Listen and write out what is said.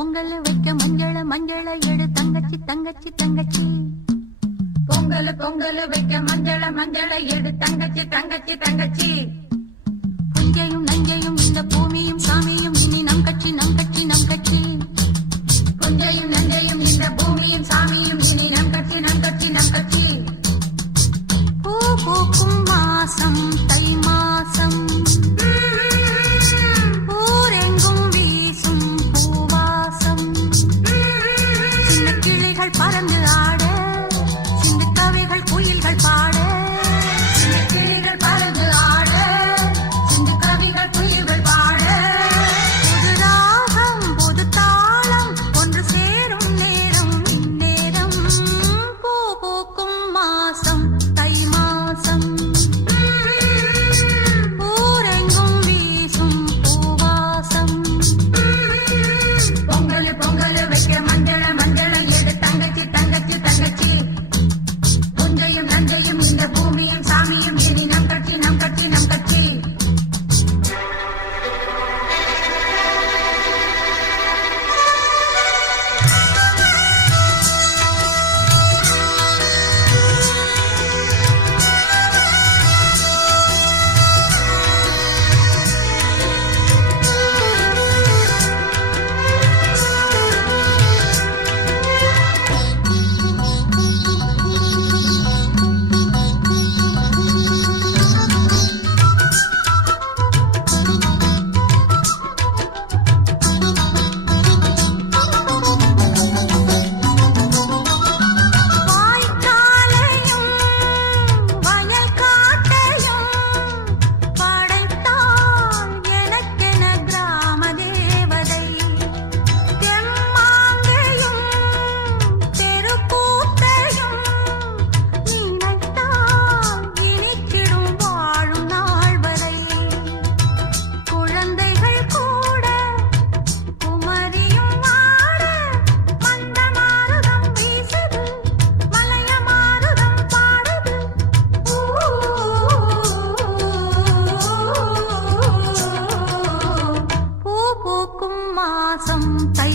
பொங்கல் வைக்க மஞ்சள மஞ்சள எடு தங்கச்சி தங்கச்சி தங்கச்சி. பொங்கல் பொங்கல் வைக்க மஞ்சள மஞ்சள எடு தங்கச்சி தங்கச்சி தங்கச்சி. புஞ்சையும் நஞ்சையும் இந்த பூமியும் சாமியும் இனி நம் கட்சி நம் கட்சி நம் கட்சி. புஞ்சையும் நஞ்சையும் இந்த பூமியும் சாமியும் இனி நம் கட்சி நம் கட்சி நம் கட்சி. பூ பூக்கும் மாசம் தை மாசம், ஊரெங்கும் வீசும் பூவாசம். சின்ன கிளிகள் பறந்து ஆட, சின்ன கவிகள் குயில்கள் பாட. சின்ன கிளிகள் பறந்து ஆட, சின்ன கவிகள் குயில்கள் பாட. புது ராகம் புது தாளம் ஒன்று சேரும் நேரம் இந்நேரம். பூ பூக்கும் மாசம் தை மாசம், ஊரெங்கும் வீசும் பூவாசம். பொங்கல் பொங்கல் வைக்க மஞ்சள மஞ்சள எடு தங்கச்சி தங்கச்சி தங்கச்சி. புஞ்சையும் நஞ்சையும் இந்த பூமியும் சாமியும் இனி நம் கட்சி நம் கட்சி நம் கட்சி. வாய்க்காலையும் வயல் காட்டையும் படைத்தாள் எனக்கென கிராம தேவதை. தெம்மாங்கையும் தெருக்கூத்தையும் நினைத்தால் இனிக்கிடும் வாழும் நாள் வரை. குழந்தைகள் கூட குமரியும் ஆட, மந்த மாருதம் வீசுது மலைய மாருதம் பாடுது. பூ பூக்கும் மாசம் தை